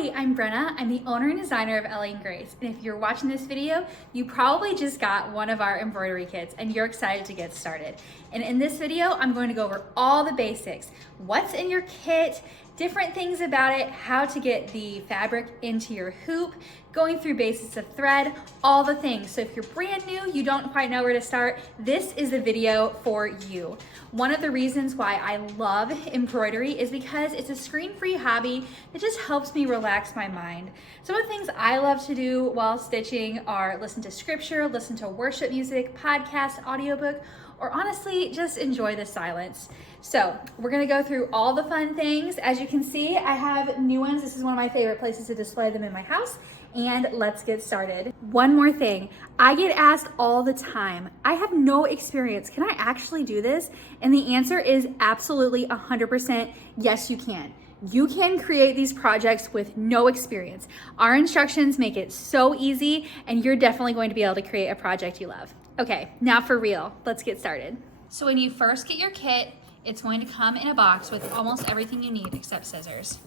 Hi, I'm Brenna. I'm the owner and designer of Ellie & Grace. And if you're watching this video, you probably just got one of our embroidery kits and you're excited to get started. And in this video, I'm going to go over all the basics. What's in your kit, different things about it, how to get the fabric into your hoop, going through basics of thread, all the things. So if you're brand new, you don't quite know where to start, this is the video for you. One of the reasons why I love embroidery is because it's a screen-free hobby that just helps me relax my mind. Some of the things I love to do while stitching are listen to scripture, listen to worship music, podcast, audiobook, or honestly, just enjoy the silence. So we're gonna go through all the fun things. As you can see, I have new ones. This is one of my favorite places to display them in my house. And let's get started. One more thing, I get asked all the time, I have no experience, can I actually do this? And the answer is absolutely 100% yes, you can. You can create these projects with no experience. Our instructions make it so easy and you're definitely going to be able to create a project you love. Okay, now for real, let's get started. So when you first get your kit, it's going to come in a box with almost everything you need except scissors.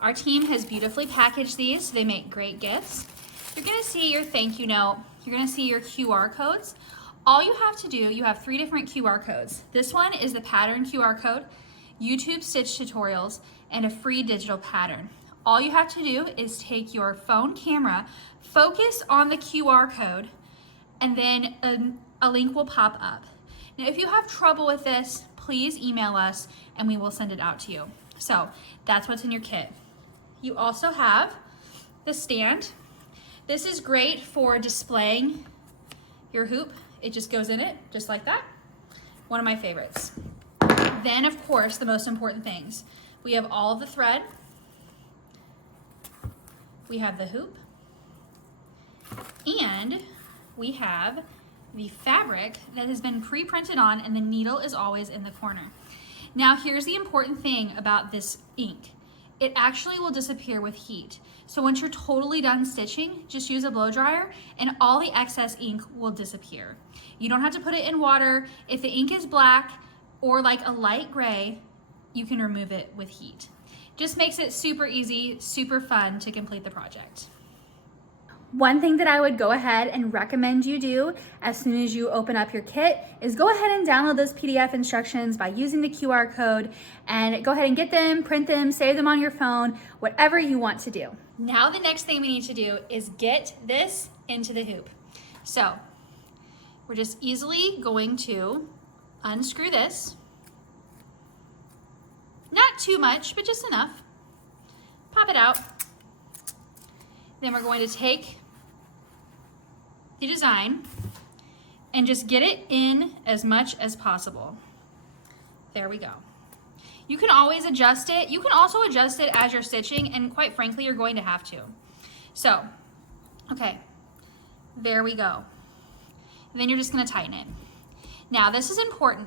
Our team has beautifully packaged these, so they make great gifts. You're gonna see your thank you note. You're gonna see your QR codes. All you have to do, you have 3 different QR codes. This one is the pattern QR code, YouTube stitch tutorials, and a free digital pattern. All you have to do is take your phone camera, focus on the QR code, and then a link will pop up. Now, if you have trouble with this, please email us and we will send it out to you. So that's what's in your kit. You also have the stand. This is great for displaying your hoop. It just goes in it, just like that. One of my favorites. Then, of course, the most important things. We have all of the thread. We have the hoop. And we have the fabric that has been pre-printed on, and the needle is always in the corner. Now, here's the important thing about this ink. It actually will disappear with heat. So once you're totally done stitching, just use a blow dryer and all the excess ink will disappear. You don't have to put it in water. If the ink is black or like a light gray, you can remove it with heat. Just makes it super easy, super fun to complete the project. One thing that I would go ahead and recommend you do as soon as you open up your kit is go ahead and download those PDF instructions by using the QR code and go ahead and get them, print them, save them on your phone, whatever you want to do. Now the next thing we need to do is get this into the hoop. So we're just easily going to unscrew this. Not too much, but just enough. Pop it out. Then we're going to take the design and just get it in as much as possible. There we go. You can always adjust it. You can also adjust it as you're stitching, and quite frankly, you're going to have to. So, okay, there we go. Then you're just gonna tighten it. Now, this is important.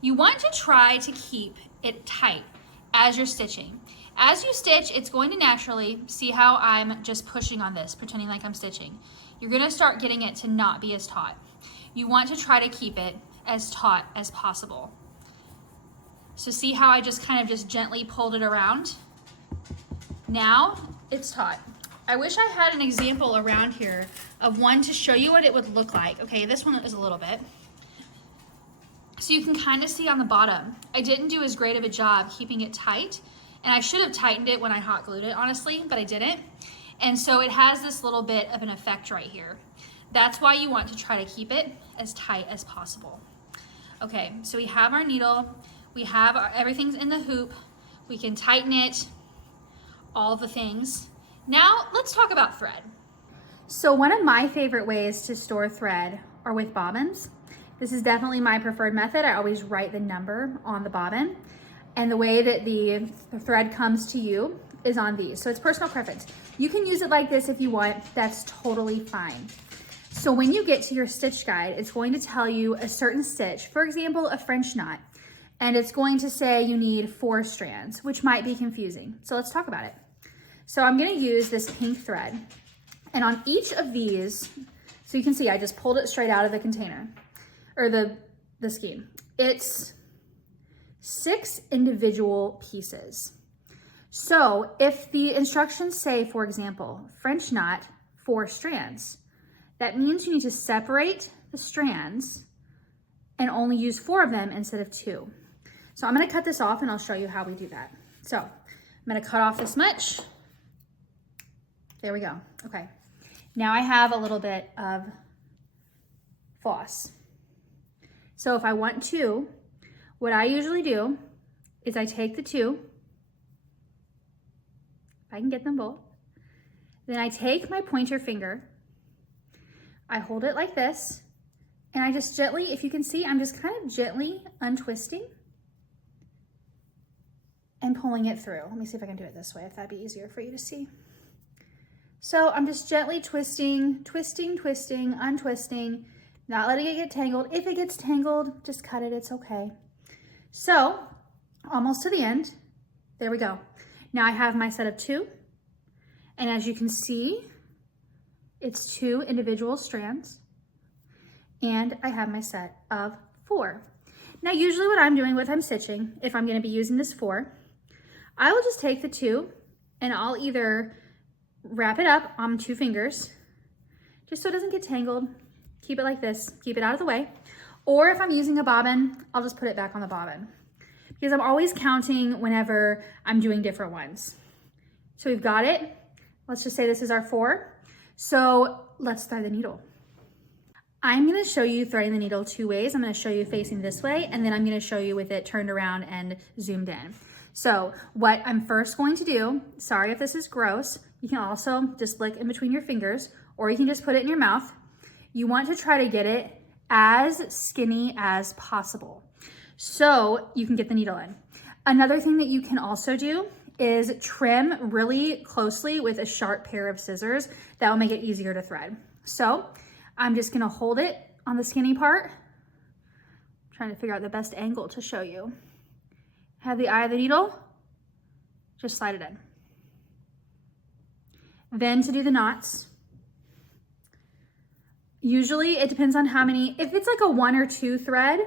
You want to try to keep it tight as you're stitching. As you stitch, it's going to naturally, see how I'm just pushing on this, pretending like I'm stitching. You're gonna start getting it to not be as taut. You want to try to keep it as taut as possible. So see how I just kind of just gently pulled it around? Now it's taut. I wish I had an example around here of one to show you what it would look like. Okay, this one is a little bit. So you can kind of see on the bottom, I didn't do as great of a job keeping it tight. And I should have tightened it when I hot glued it, honestly, but I didn't. And so it has this little bit of an effect right here. That's why you want to try to keep it as tight as possible. Okay, so we have our needle, we have everything's in the hoop, we can tighten it, all the things. Now let's talk about thread. So one of my favorite ways to store thread are with bobbins. This is definitely my preferred method. I always write the number on the bobbin. And the way that the thread comes to you is on these. So it's personal preference. You can use it like this if you want, that's totally fine. So when you get to your stitch guide, it's going to tell you a certain stitch, for example, a French knot, and it's going to say you need 4 strands, which might be confusing. So let's talk about it. So I'm gonna use this pink thread, and on each of these, so you can see I just pulled it straight out of the container, or the skein. It's 6 individual pieces. So if the instructions say, for example, French knot, 4 strands, that means you need to separate the strands and only use 4 of them instead of 2. So I'm gonna cut this off and I'll show you how we do that. So I'm gonna cut off this much. There we go, okay. Now I have a little bit of floss. So if I want 2, what I usually do is I take the 2, if I can get them both, then I take my pointer finger, I hold it like this, and I just gently, if you can see, I'm just kind of gently untwisting and pulling it through. Let me see if I can do it this way, if that'd be easier for you to see. So I'm just gently twisting, twisting, twisting, untwisting, not letting it get tangled. If it gets tangled, just cut it, it's okay. So almost to the end, there we go. Now I have my set of 2, and as you can see, it's 2 individual strands, and I have my set of 4. Now usually what I'm doing when I'm stitching, if I'm gonna be using this 4, I will just take the 2 and I'll either wrap it up on 2 fingers, just so it doesn't get tangled, keep it like this, keep it out of the way, or if I'm using a bobbin, I'll just put it back on the bobbin, because I'm always counting whenever I'm doing different ones. So we've got it. Let's just say this is our 4. So let's thread the needle. I'm gonna show you threading the needle 2 ways. I'm gonna show you facing this way, and then I'm gonna show you with it turned around and zoomed in. So what I'm first going to do, sorry if this is gross, you can also just lick in between your fingers, or you can just put it in your mouth. You want to try to get it as skinny as possible, so you can get the needle in. Another thing that you can also do is trim really closely with a sharp pair of scissors. That will make it easier to thread. So I'm just gonna hold it on the skinny part. I'm trying to figure out the best angle to show you. Have the eye of the needle, just slide it in. Then to do the knots, usually it depends on how many, if it's like a 1 or 2 thread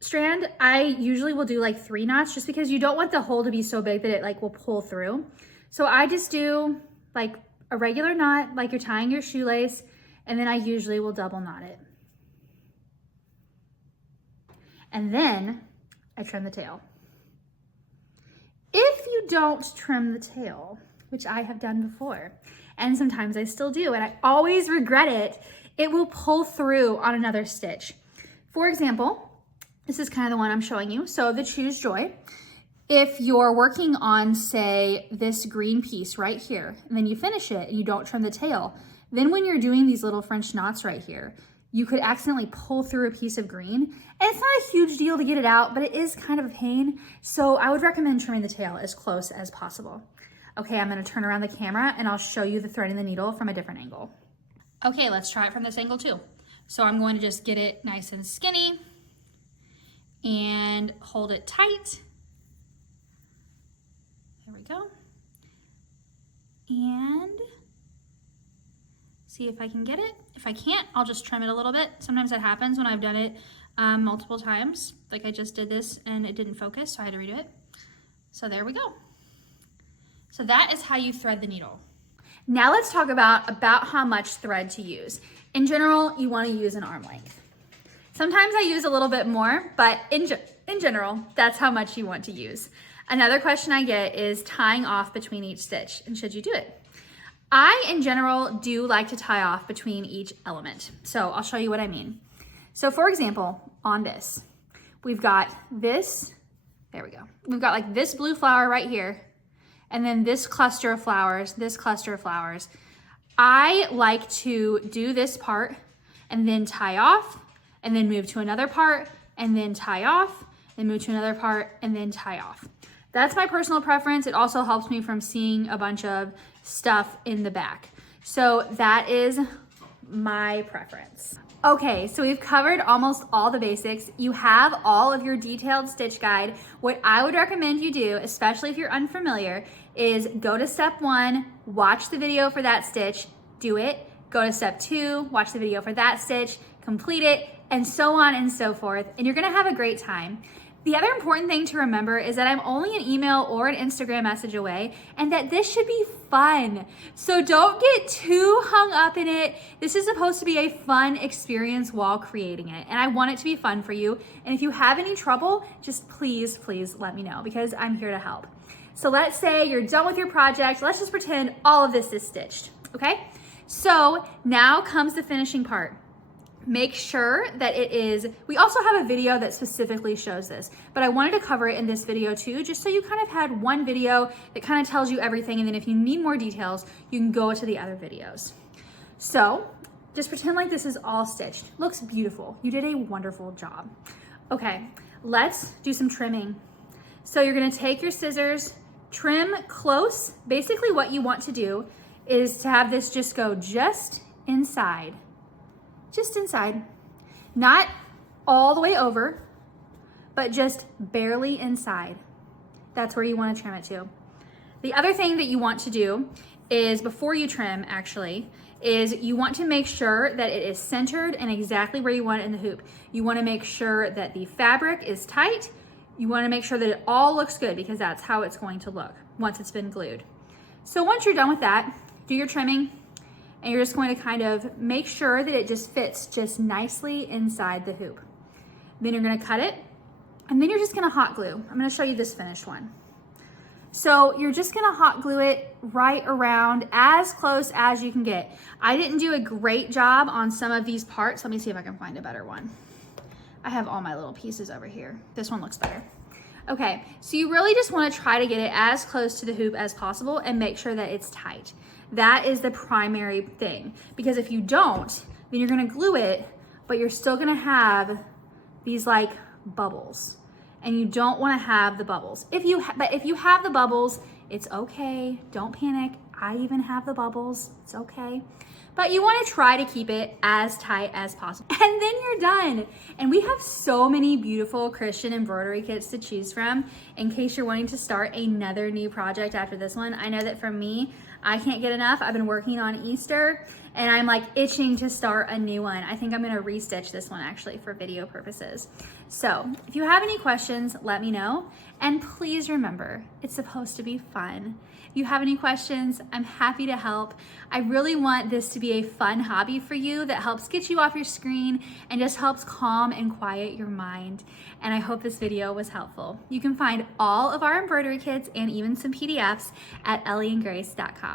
strand, I usually will do like 3 knots, just because you don't want the hole to be so big that it like will pull through. So I just do like a regular knot, like you're tying your shoelace, and then I usually will double knot it. And then I trim the tail. If you don't trim the tail, which I have done before, and sometimes I still do, and I always regret it, it will pull through on another stitch. For example, this is kind of the one I'm showing you. So the Choose Joy, if you're working on, say, this green piece right here, and then you finish it and you don't trim the tail, then when you're doing these little French knots right here, you could accidentally pull through a piece of green. And it's not a huge deal to get it out, but it is kind of a pain. So I would recommend trimming the tail as close as possible. Okay, I'm gonna turn around the camera and I'll show you the threading the needle from a different angle. Okay, let's try it from this angle too. So I'm going to just get it nice and skinny and hold it tight. There we go. And see if I can get it. If I can't, I'll just trim it a little bit. Sometimes that happens when I've done it multiple times. Like I just did this and it didn't focus, so I had to redo it. So there we go. So that is how you thread the needle. Now let's talk about how much thread to use. In general, you want to use an arm length. Sometimes I use a little bit more, but in general, that's how much you want to use. Another question I get is tying off between each stitch, and should you do it? I, in general, do like to tie off between each element. So I'll show you what I mean. So for example, on this, we've got this, there we go. We've got like this blue flower right here, and then this cluster of flowers, this cluster of flowers. I like to do this part and then tie off, and then move to another part, and then tie off, and move to another part, and then tie off. That's my personal preference. It also helps me from seeing a bunch of stuff in the back. So that is my preference. Okay, so we've covered almost all the basics. You have all of your detailed stitch guide. What I would recommend you do, especially if you're unfamiliar, is go to step 1, watch the video for that stitch, do it. Go to step 2, watch the video for that stitch, complete it, and so on and so forth. And you're gonna have a great time. The other important thing to remember is that I'm only an email or an Instagram message away, and that this should be fun. So don't get too hung up in it. This is supposed to be a fun experience while creating it, and I want it to be fun for you. And if you have any trouble, just please let me know, because I'm here to help. So let's say you're done with your project. Let's just pretend all of this is stitched, okay? So now comes the finishing part. Make sure that it is, we also have a video that specifically shows this, but I wanted to cover it in this video too, just so you kind of had one video that kind of tells you everything, and then if you need more details, you can go to the other videos. So just pretend like this is all stitched. Looks beautiful. You did a wonderful job. Okay, let's do some trimming. So you're gonna take your scissors, trim close. Basically what you want to do is to have this just go just inside. Just inside, not all the way over, but just barely inside. That's where you want to trim it to. The other thing that you want to do is, before you trim actually, is you want to make sure that it is centered and exactly where you want it in the hoop. You want to make sure that the fabric is tight. You want to make sure that it all looks good, because that's how it's going to look once it's been glued. So once you're done with that, do your trimming. And you're just going to kind of make sure that it just fits just nicely inside the hoop. Then you're gonna cut it, and then you're just gonna hot glue. I'm gonna show you this finished one. So you're just gonna hot glue it right around, as close as you can get. I didn't do a great job on some of these parts. Let me see if I can find a better one. I have all my little pieces over here. This one looks better. Okay, so you really just wanna try to get it as close to the hoop as possible and make sure that it's tight. That is the primary thing, because if you don't, then you're gonna glue it, but you're still gonna have these like bubbles, and you don't wanna have the bubbles. But if you have the bubbles, it's okay, don't panic. I even have the bubbles, it's okay. But you wanna try to keep it as tight as possible. And then you're done. And we have so many beautiful Christian embroidery kits to choose from in case you're wanting to start another new project after this one. I know that for me, I can't get enough. I've been working on Easter, and I'm like itching to start a new one. I think I'm gonna restitch this one actually for video purposes. So if you have any questions, let me know. And please remember, it's supposed to be fun. If you have any questions, I'm happy to help. I really want this to be a fun hobby for you that helps get you off your screen and just helps calm and quiet your mind. And I hope this video was helpful. You can find all of our embroidery kits and even some PDFs at elly.gr.